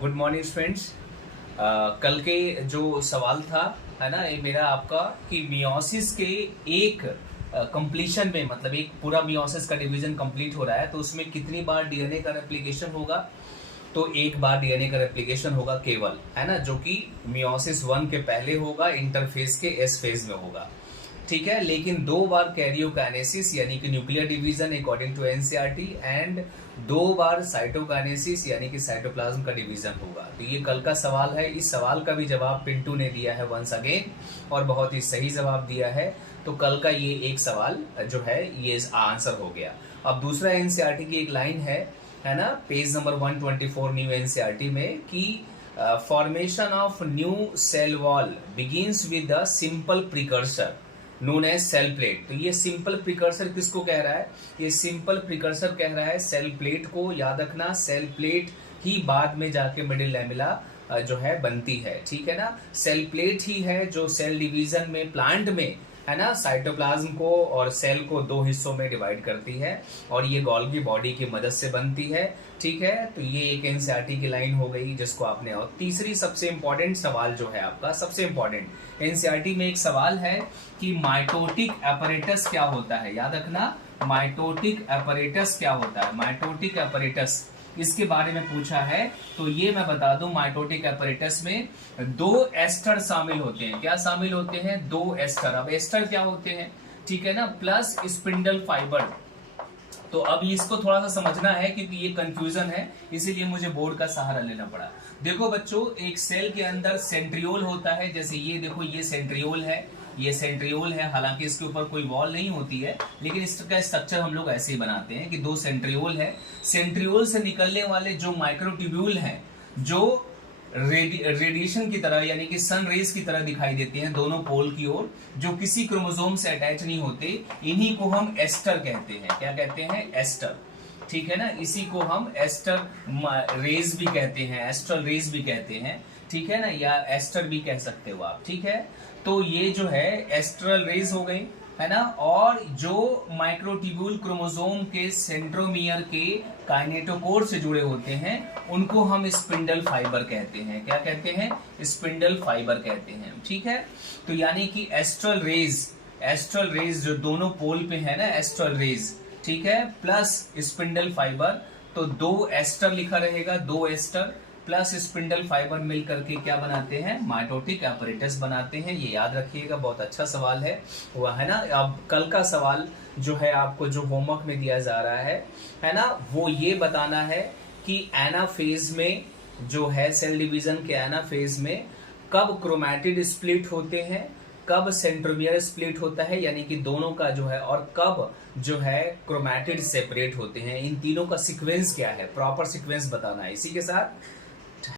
Good morning students. कल के जो सवाल था है ना, ये मेरा आपका कि मियोसिस के एक कंप्लीशन में, मतलब एक पूरा मियोसिस का डिवीजन कंप्लीट हो रहा है तो उसमें कितनी बार डीएनए का रेप्लिकेशन होगा। तो एक बार डीएनए का रेप्लिकेशन होगा केवल, है ना, जो कि मियोसिस 1 के पहले होगा, इंटरफेज के एस फेज में होगा। ठीक है, लेकिन 2 बार कैरियोकाइनेसिस यानी कि nuclear division according to NCERT and 2 बार साइटोकाइनेसिस यानी कि साइटोप्लाज्म का डिवीजन होगा। तो ये कल का सवाल है। इस सवाल का भी जवाब पिंटू ने दिया है वंस अगेन और बहुत ही सही जवाब दिया है। तो कल का ये एक सवाल जो है ये आंसर हो गया। अब दूसरा एनसीईआरटी की एक लाइन है ना, पेज नंबर 124 न्यू एनसीईआरटी में कि formation of new cell wall begins with the simple precursor known as cell plate. तो ये सिंपल प्रिकर्सर किसको कह रहा है? ये सिंपल प्रिकर्सर कह रहा है सेल प्लेट को। याद रखना, सेल प्लेट ही बाद में जाके मिडिल लैमेला जो है बनती है। ठीक है ना, सेल प्लेट ही है जो सेल डिवीजन में, प्लांट में, है ना, साइटोप्लाज्म को और सेल को 2 हिस्सों में डिवाइड करती है और ये गोल्गी बॉडी की मदद से बनती है। ठीक है, तो ये एक एनसीईआरटी की लाइन हो गई जिसको आपने। और तीसरी सबसे इंपॉर्टेंट सवाल जो है आपका, सबसे इंपॉर्टेंट एनसीईआरटी में एक सवाल है कि माइटोटिक एपरेटस क्या होता है। याद रखना, माइटोटिक एपरेटस क्या होता है। माइटोटिक एपरेटस इसके बारे में पूछा है। तो ये मैं बता दूं, माइटोटिक एपरेटस में 2 एस्टर शामिल होते हैं। क्या शामिल होते हैं? 2 एस्टर। अब एस्टर क्या होते हैं, ठीक है ना, प्लस स्पिंडल फाइबर। तो अब इसको थोड़ा सा समझना है क्योंकि ये कंफ्यूजन है, इसीलिए मुझे बोर्ड का सहारा लेना पड़ा। देखो बच्चों, एक सेल के अंदर सेंट्रियोल होता है। जैसे ये देखो, ये सेंट्रियोल है, ये सेंट्रियोल है। हालांकि इसके ऊपर कोई वॉल नहीं होती है, लेकिन इसका स्ट्रक्चर हम लोग ऐसे ही बनाते हैं कि 2 सेंट्रियोल है। सेंट्रियोल से निकलने वाले जो माइक्रोट्यूब्यूल हैं, जो रेडिएशन की तरह यानी कि सन रेज की तरह दिखाई देते हैं दोनों पोल की ओर, जो किसी क्रोमोसोम से अटैच नहीं होते, इन्हीं को हम एस्टर कहते हैं। क्या कहते हैं? एस्टर। ठीक है ना, इसी को हम एस्टर रेज भी कहते हैं, एस्ट्रल रेज भी कहते हैं। ठीक है ना, या एस्टर भी कह सकते हो आप। ठीक है, तो ये जो है एस्ट्रल रेज हो गई, है ना। और जो माइक्रोट्यूब्यूल क्रोमोसोम के सेंट्रोमियर के काइनेटोकोर से जुड़े होते हैं, उनको हम स्पिंडल फाइबर कहते हैं। क्या कहते हैं? स्पिंडल फाइबर कहते हैं। ठीक है, तो यानी कि एस्ट्रल रेज जो दोनों पोल पे है ना, एस्ट्रल रेज, ठीक है, प्लस स्पिंडल फाइबर। तो 2 एस्टर लिखा रहेगा, 2 एस्टर प्लस स्पिंडल फाइबर मिल करके क्या बनाते हैं? माइटोटिक एपरेटस बनाते हैं। ये याद रखिएगा, बहुत अच्छा सवाल है वो, है ना। अब कल का सवाल जो है आपको, जो होमवर्क में दिया जा रहा है ना, वो ये बताना है कि एनाफेज में जो है, सेल डिवीजन के एनाफेज में कब क्रोमैटिड स्प्लिट होते हैं, कब सेंट्रोमियर स्प्लिट होता है यानी कि दोनों का जो है, और कब जो है क्रोमैटिड सेपरेट होते हैं। इन तीनों का सीक्वेंस क्या है, प्रॉपर सीक्वेंस बताना है। इसी के साथ